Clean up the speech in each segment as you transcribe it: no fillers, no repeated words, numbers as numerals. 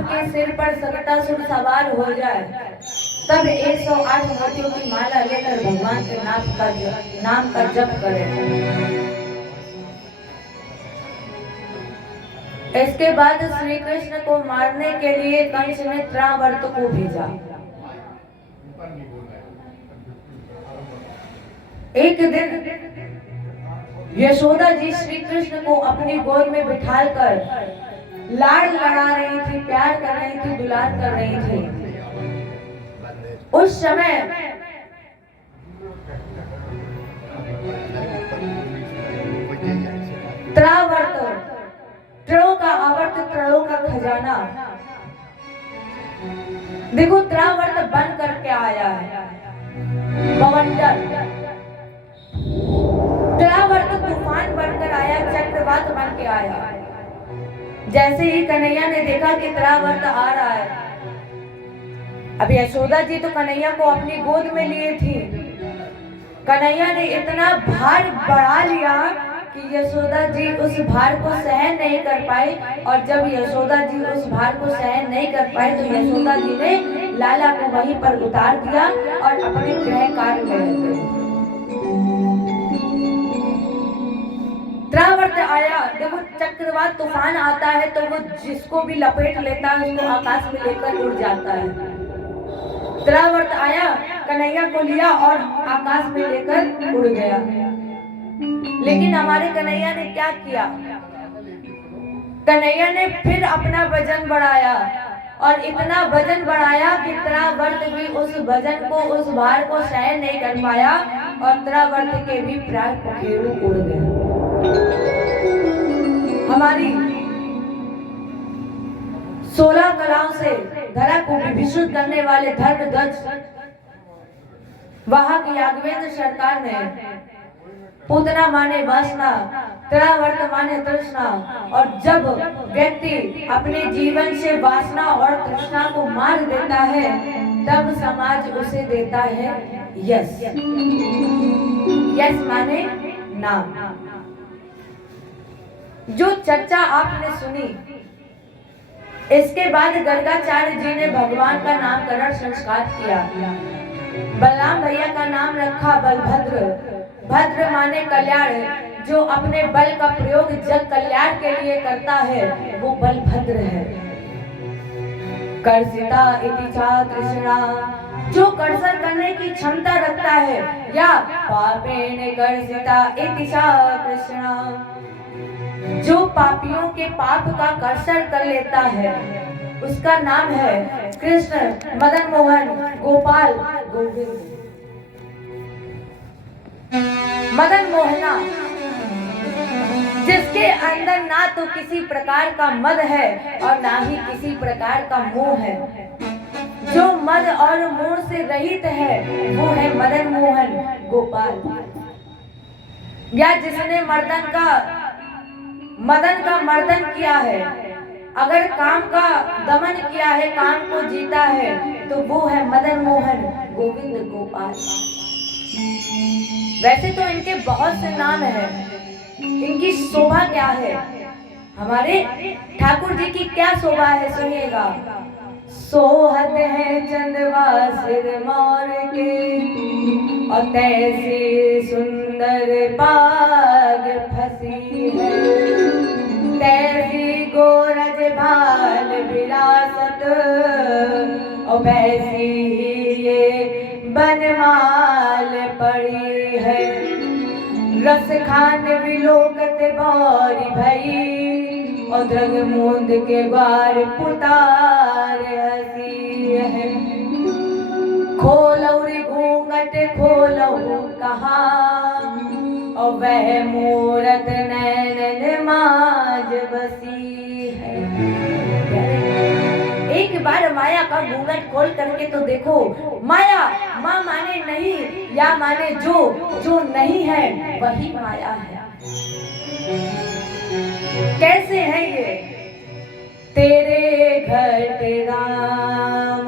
आपके सिर पर सकटासुर सवार हो जाए, तब 108 मोतियों की माला लेकर भगवान के नाम का जप करें। इसके बाद श्री कृष्ण को मारने के लिए कंस ने त्रावर्त को भेजा। एक दिन यशोदा जी श्री कृष्ण को अपनी गोद में बिठाकर लाड़ लड़ा रही थी, प्यार कर रही थी, दुलार कर रही थी। उस समय त्रावर्त, त्रों का आवर्त, त्रों का खजाना, देखो त्रावर्त बन करके आया है। बवंडर त्रावर्त तूफान बनकर आया, चक्रवात बन के आया। जैसे ही कन्हैया ने देखा कि त्रावर्त आ रहा है, अब यशोदा जी तो कन्हैया को अपनी गोद में लिए थी। कन्हैया ने इतना भार बढ़ा लिया कि यशोदा जी उस भार को सहन नहीं कर पाई, और जब यशोदा जी उस भार को सहन नहीं कर पाई तो यशोदा जी ने लाला को वहीं पर उतार दिया और अपने गृह कार्य में लग गई। त्रावर्त आया, देखो चक्रवात तूफान आता है तो वो जिसको भी लपेट लेता है उसको आकाश में लेकर उड़ जाता है। त्रावर्त आया, कन्हैया को लिया और आकाश में लेकर उड़ गया। लेकिन हमारे कन्हैया ने क्या किया? कन्हैया ने फिर अपना वजन बढ़ाया और इतना वजन बढ़ाया कि त्रावर्त भी उस वजन को, उस भार को सहन नहीं कर पाया और त्रावर्त के भी प्राण पखेरु उड़ गए। हमारी 16 कलाओं से धरा को विशुद्ध करने वाले धर्मध्वज वहां की याज्ञवल्क्य सरकार ने पूतना माने वासना, त्रावर्त माने तृष्णा, और जब व्यक्ति अपने जीवन से वासना और तृष्णा को मार देता है तब समाज उसे देता है यश। यश माने नाम। जो चर्चा आपने सुनी, इसके बाद गर्गाचार्य जी ने भगवान का नामकरण संस्कार किया। बलराम भैया का नाम रखा बलभद्र। भद्र माने कल्याण, जो अपने बल का प्रयोग जग कल्याण के लिए करता है वो बलभद्र है। कर्षिता इति चा तृष्णा, जो कर्षण करने की क्षमता रखता है, या पापेन कर्षिता इति चा कृष्णा, जो पापियों के पाप का कर्षण कर लेता है उसका नाम है कृष्ण, मदन मोहन, गोपाल, गोविंद। मदन मोहना, जिसके अंदर ना तो किसी प्रकार का मद है और ना ही किसी प्रकार का मोह है, जो मद और मोह से रहित है वो है मदन मोहन, गोपाल। या जिसने मदन का मर्दन किया है, अगर काम का दमन किया है, काम को जीता है, तो वो है मदन मोहन, गोविंद, गोपाल। वैसे तो इनके बहुत से नाम हैं, इनकी शोभा क्या है? हमारे ठाकुर जी की क्या शोभा है, सुनिएगा। सोहत है चंदवा सिर मोर के, और तैसी सुंदर पाग फसी है, तैसी गोरज भाल विरासत, और वैसी ये बनमाल पड़ी है, रस खान विलोकत बारी भई, और द्रग मूंद के बार पुतार हसी है। खोलौ रे घूंघट खोलौ कहाँ, और वह मूरत नैनन माज बसी है। एक बार माया का घूंघट खोल करके तो देखो। माया माँ माने नहीं, या माने जो नहीं है वही माया है। कैसे है ये? तेरे घट राम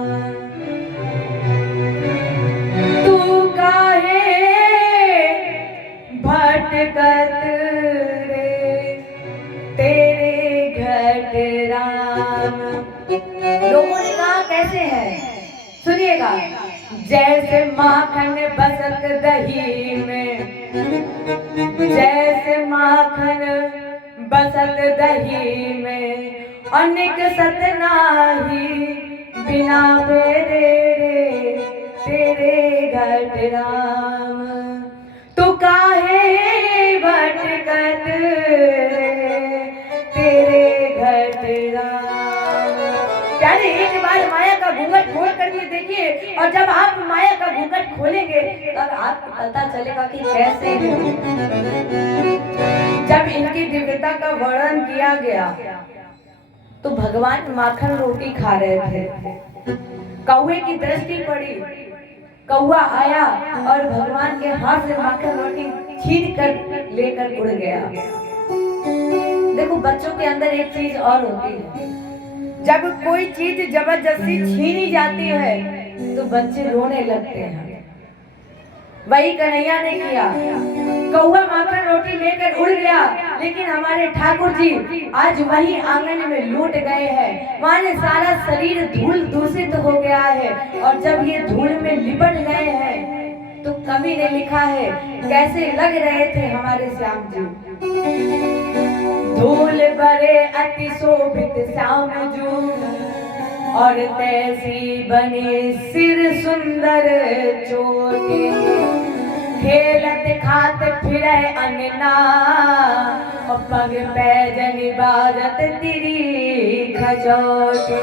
तू काहे भटकत रे, तेरे घट राम जैसे माखन बसत दही में, जैसे माखन बसत दही में, अनिक सत नाही बिना बेरे रे तेरे घट राम। तू काहे भटकत तेरे घट राम। यानी एक बार माया का घूंघट खोल करके देखिए, और जब आप माया का घूंघट खोलेंगे तब आपको पता चलेगा कि कैसे जब इनकी दिव्यता का वर्णन किया गया तो भगवान माखन रोटी खा रहे थे। कौवे की दृष्टि पड़ी, कौवा आया और भगवान के हाथ से माखन रोटी छीन कर लेकर उड़ गया। देखो बच्चों के अंदर एक चीज और होती है, जब कोई चीज जबरदस्ती छीनी जाती है तो बच्चे रोने लगते हैं। वही कन्हैया ने किया, कौवा माखन रोटी लेकर उड़ गया, लेकिन हमारे ठाकुर जी आज वही आंगन में लौट गए हैं। माने सारा शरीर धूल दूषित हो गया है, और जब ये धूल में लिपट गए हैं तो कवि ने लिखा है कैसे लग रहे थे हमारे श्याम जी। धूल भरे अति शोभित श्याम जू, और तैसी बने सिर सुंदर चोटी, खेलत खात फिरे अंगना, और पग पैजन बाजत तिरी खजोटे।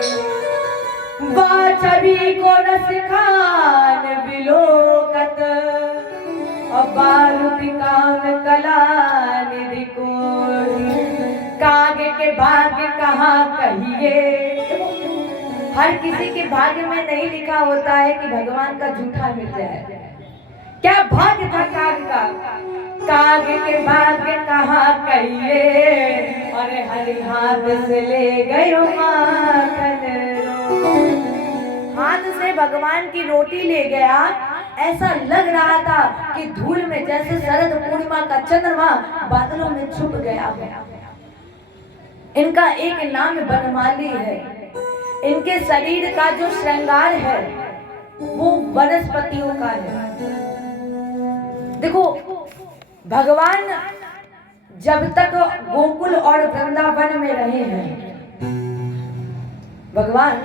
छवि को रस खान बिलोकत, और बारूद काम कला निधि को, काग के भाग्य कहाँ कहिए। हर किसी के भाग्य में नहीं लिखा होता है कि भगवान का जूठा मिल जाए। क्या भाग्य था काग का, काग के भाग्य कहाँ कहिए, और हरि हाथ से ले गयो माखन रोटी। हाथ से भगवान की रोटी ले गया, ऐसा लग रहा था कि धूल में जैसे शरद पूर्णिमा का चंद्रमा बादलों में छुप गया। इनका एक नाम बनमाली है। इनके शरीर का जो श्रृंगार है वो वनस्पतियों का है। देखो भगवान जब तक गोकुल और वृंदावन में रहे हैं, भगवान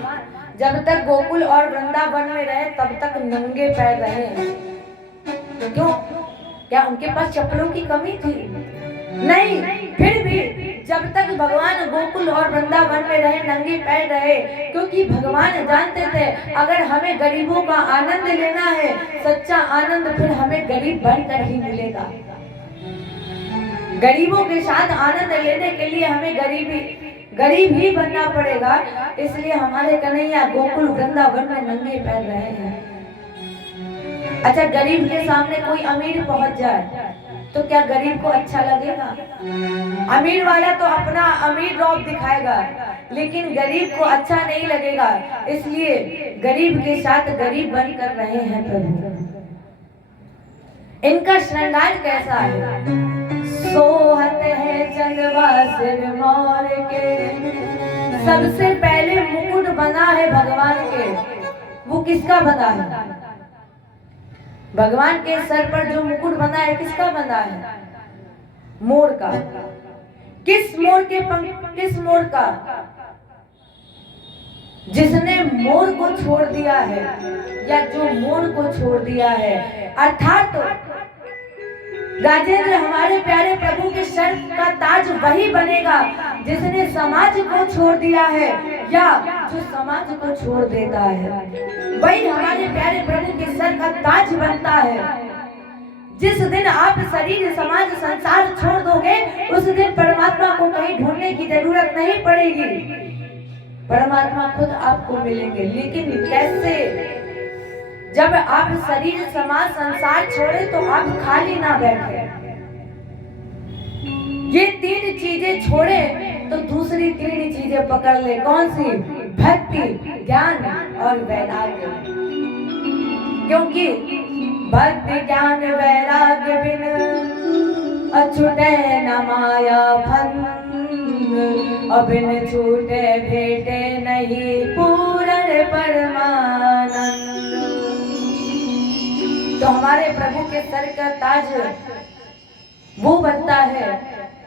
जब तक गोकुल और वृंदावन में रहे तब तक नंगे पैर रहे हैं। क्यों? क्या उनके पास चप्पलों की कमी थी? नहीं, फिर भी जब तक भगवान गोकुल और वृंदावन में रहे नंगे पैर रहे, क्योंकि भगवान जानते थे अगर हमें गरीबों का आनंद लेना है, सच्चा आनंद, फिर हमें गरीब बनकर ही मिलेगा। गरीबों के साथ आनंद लेने के लिए हमें गरीब ही बनना पड़ेगा। इसलिए हमारे कन्हैया गोकुल वृंदावन में नंगे पैर रहे हैं। अच्छा, गरीब के सामने कोई अमीर पहुंच जाए तो क्या गरीब को अच्छा लगेगा? अमीर वाला तो अपना अमीर रौब दिखाएगा, लेकिन गरीब को अच्छा नहीं लगेगा। इसलिए गरीब के साथ गरीब बनकर रहे हैं प्रभु। इनका श्रृंगार कैसा है? सोहत है चंदवा सिर मोर के। सबसे पहले मुकुट बना है भगवान के, वो किसका बना है? भगवान के सर पर जो मुकुट बना है किसका बना है? मोर का। किस मोर का? जिसने मोर को छोड़ दिया है, या जो मोर को छोड़ दिया है, अर्थात राजेंद्र हमारे प्यारे प्रभु के सर का ताज वही बनेगा जिसने समाज को छोड़ दिया है, या जो समाज को छोड़ देता है वही हमारे प्यारे प्रभु के सर का ताज बनता है। जिस दिन आप शरीर समाज संसार छोड़ दोगे उस दिन परमात्मा को कहीं ढूंढने की जरूरत नहीं पड़ेगी, परमात्मा खुद आपको मिलेंगे। लेकिन कैसे? जब आप शरीर समाज संसार छोड़े तो आप खाली ना बैठे, ये तीन चीजें छोड़े तो दूसरी तीन चीजें पकड़ ले। कौन सी? भक्ति, ज्ञान और वैराग्य। क्योंकि भक्ति ज्ञान वैराग्य बिन अछूटे न माया फन, अबिन छूटे भेटे नहीं पूर्ण परमानंद। हमारे प्रभु के सर का ताज वो बनता है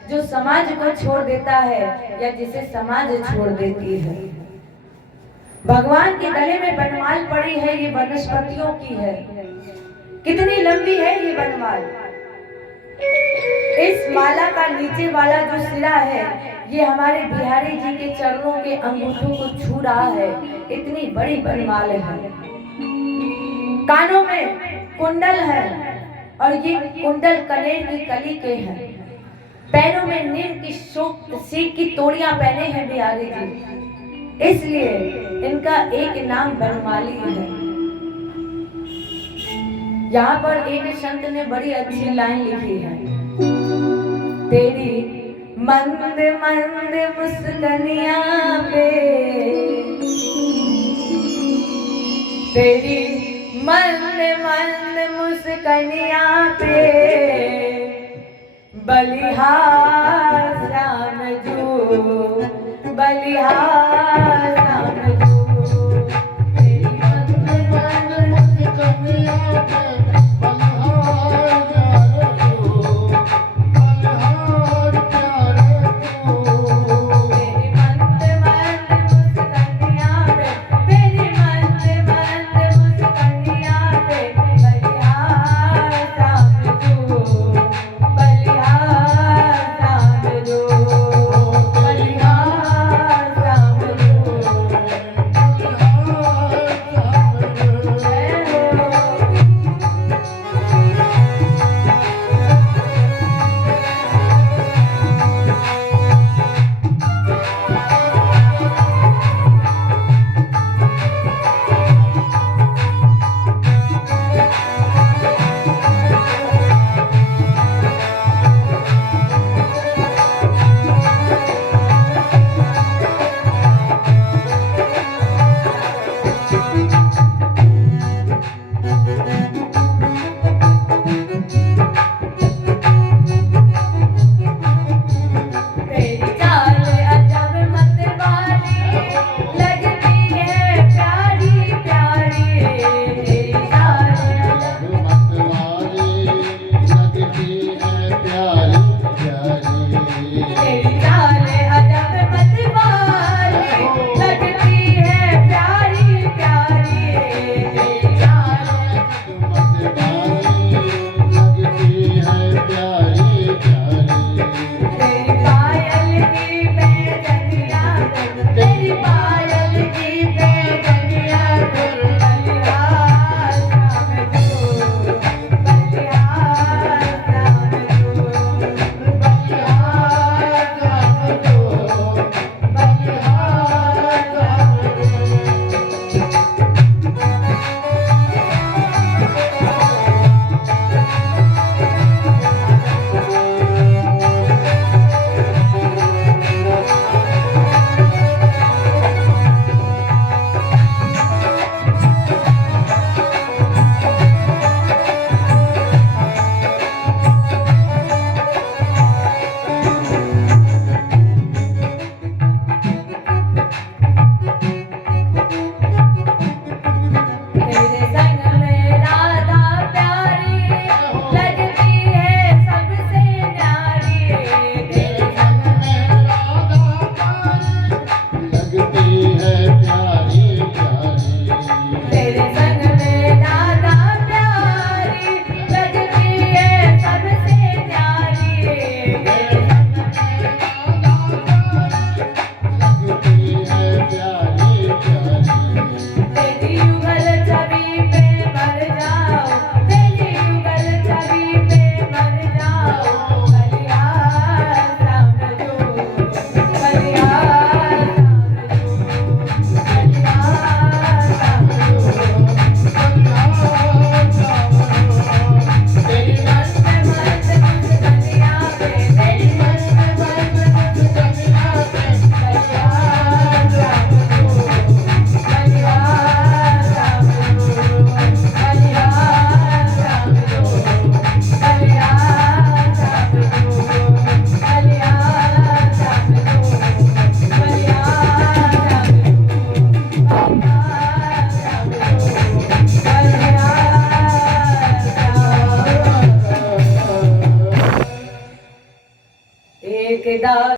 जो समाज को छोड़ देता है या जिसे समाज छोड़ देती है। भगवान के गले में बनमाल पड़ी है, ये वनस्पतियों की है। कितनी लंबी है ये बनमाल। इस माला का नीचे वाला जो सिरा है ये हमारे बिहारी जी के चरणों के अंगूठों को छू रहा है। इतनी बड़ी बनमाल है। कानों में कुंडल है और ये कुंडल कनेर की कली के हैं। पैरों में नीम की सीख की तोड़ियां पहने हैं बिहारी जी, इसलिए इनका एक नाम बनमाली है। यहाँ पर एक संत ने बड़ी अच्छी लाइन लिखी है। तेरी मंद मंद मुस्कानियां पे, तेरी मंद मंद मुस्कानियां पे बलिहार राम जो, बलिहार राम जो। तेरी मंद मंद मुस्कानियां पे ठेकेदार।